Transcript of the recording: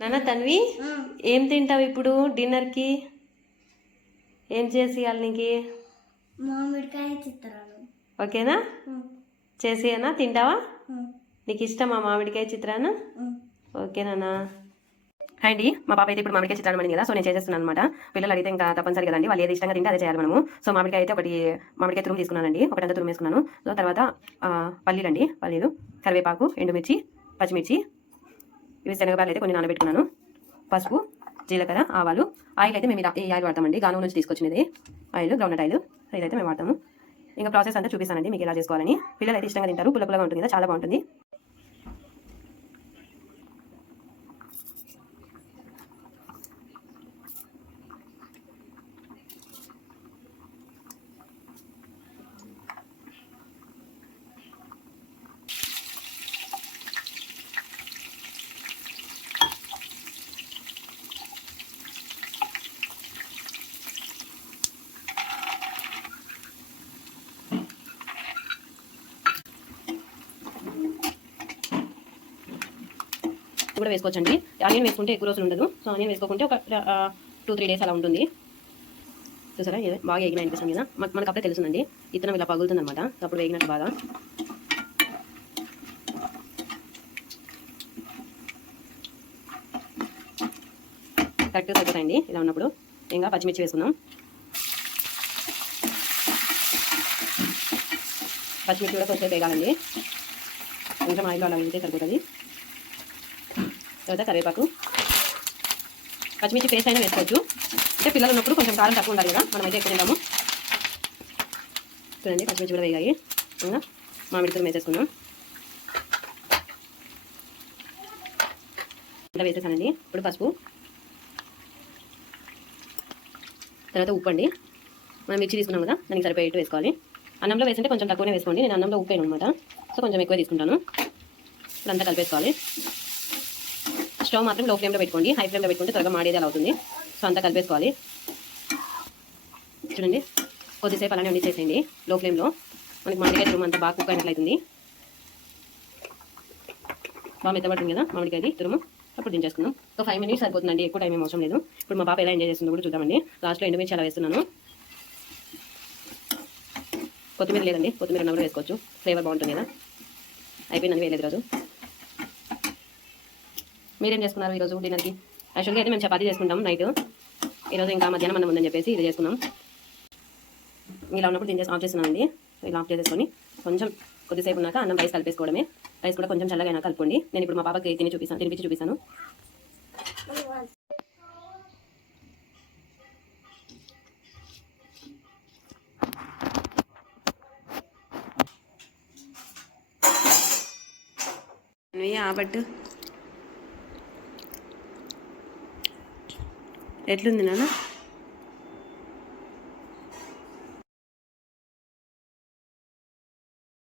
నాన్న తన్వి ఏం తింటావు ఇప్పుడు డిన్నర్కి? ఏం చేసి ఇవ్వాలి నీకు? మామిడికాయ చిత్రాలు. ఓకేనా? చేసేయనా? తింటావా? నీకు ఇష్టమా మామిడికాయ చిత్రాన్ని? ఓకేనా? హాయ్ అండి, మా పాప అయితే ఇప్పుడు మామిడికాయ చిత్రాన్ని అడిగింది కదా, సో నేను చేసేస్తున్నాను అనమాట. పిల్లలు అడిగితే ఇంకా తప్పనిసరి కదండి, వాళ్ళు ఏది ఇష్టంగా తింటే అదే చేయాలి మనము. సో మామిడికాయ అయితే మామిడికాయ తురుము తీసుకున్నానండి, ఒకటంతా తురుము వేసుకున్నాను. సో తర్వాత పల్లీలు, కరివేపాకు, ఎండుమిర్చి, పచ్చిమిర్చి, ఇవి శనగపాలు అయితే కొన్ని నానబెట్టుకున్నాను, పసుపు, జీలకర్ర, ఆవాలు. ఆయిల్ అయితే మేము ఈ ఆయిల్ వాడతామండి, గాను నుంచి తీసుకొచ్చినది ఆయిల్, గ్రౌండ్నట్ ఆయిల్. ఇదైతే మేము వాడతాము. ఇంకా ప్రాసెస్ అంతా చూపిస్తానండి మీకు ఎలా చేసుకోవాలని. పిల్లలు అయితే ఇష్టంగా తింటారు, పుల్లగా ఉంటుంది కదా, చాలా బాగుంటుంది. కూడా వేసుకోవచ్చండి. ఆనియన్ వేసుకుంటే ఎక్కువ రోజులు ఉండదు, సో ఆనియన్ వేసుకోకుంటే ఒక 2-3 డేస్ అలా ఉంటుంది. చూసారా బాగా ఎగిన అనిపిస్తుంది కదా, మనకు అప్పుడే తెలుస్తుందండి ఇత్తనం ఇలా పగులుతుంది అనమాట, అప్పుడు వేగినట్టు బాగా. కరెక్ట్గా సరిపోతాయండి ఇలా ఉన్నప్పుడు. ఇంకా పచ్చిమిర్చి వేసుకుందాం. పచ్చిమిర్చి కూడా కొంచెం వేగాలండి, కొంచెం ఆయిల్ అలా వేస్తే సరిపోతుంది. తర్వాత కరివేపాకు, పచ్చిమిర్చి పేస్ట్ అయినా వేసుకోవచ్చు, అంటే పిల్లలు ఉన్నప్పుడు కొంచెం కారం తక్కువ ఉండాలి కదా, మనం అయితే ఎక్కువ తింటాము. చూడండి పచ్చిమిర్చి కూడా వేగాయి. ఇంకా మామిడి తురుము వేసేసుకున్నాం, ఇలా వేసేసానండి. ఇప్పుడు పసుపు, తర్వాత ఉప్పు అండి. మనం మిర్చి తీసుకున్నాం కదా, దానికి సరిపోయేట్టు వేసుకోవాలి. అన్నంలో వేసుకుంటే కొంచెం తక్కువనే వేసుకోండి, నేను అన్నంలో ఉప్పు అనమాట, సో కొంచెం ఎక్కువ తీసుకుంటాను. ఇప్పుడు అంతా కలిపేసుకోవాలి. స్టవ్ మాత్రం లో ఫ్లేమ్లో పెట్టుకోండి, హై ఫ్లేమ్లో పెట్టుకుంటే త్వరగా మాడేది అలా అవుతుంది. సో అంతా కలిపేసుకోవాలి. చూడండి కొద్దిసేపు అలానే వండిచేసేయండి లో ఫ్లేమ్లో, మనకి మామిడికాయ తురుము అంతా బాగా కుక్ అయినట్లయితుంది. బాగా మెత్తబడుతుంది కదా మామిడికాయది తురుము, అప్పుడు దించేసుకుందాం. ఒక 5 minutes సరిపోతుందండి, ఎక్కువ టైం ఏం అవసరం లేదు. ఇప్పుడు మా పాప ఎలా ఎంజాయ్ చేస్తుందో కూడా చూద్దామండి. లాస్ట్లో ఎండుమిర్చి అలా వేస్తున్నాను. కొత్తిమీర లేదండి, కొత్తిమీర ఉన్న కూడా వేసుకోవచ్చు, ఫ్లేవర్ బాగుంటుంది కదా. అయిపోయిందని వేయలేదు ఈరోజు. మీరేం చేసుకున్నారు ఈరోజు డిన్నర్కి? యాక్చువల్గా అయితే మేము చపాతీ చేసుకుంటాం నైట్, ఈరోజు ఇంకా మధ్యాహ్నం అన్నం ఉందని చెప్పేసి ఇది చేసుకున్నాం. ఇలా ఉన్నప్పుడు దీన్ని ఆఫ్ చేస్తున్నానండి. ఇలా ఆఫ్ చేసేసుకొని కొంచెం కొద్దిసేపు ఉన్నాక అన్నం రైస్ కలిపేసుకోవడమే. రైస్ కూడా కొంచెం చల్లగా అయినా కలుపుకోండి. నేను ఇప్పుడు మా పాపకి తినిపించి చూపిస్తాను. ఆబట్టు ఎట్లుంది నాన్న?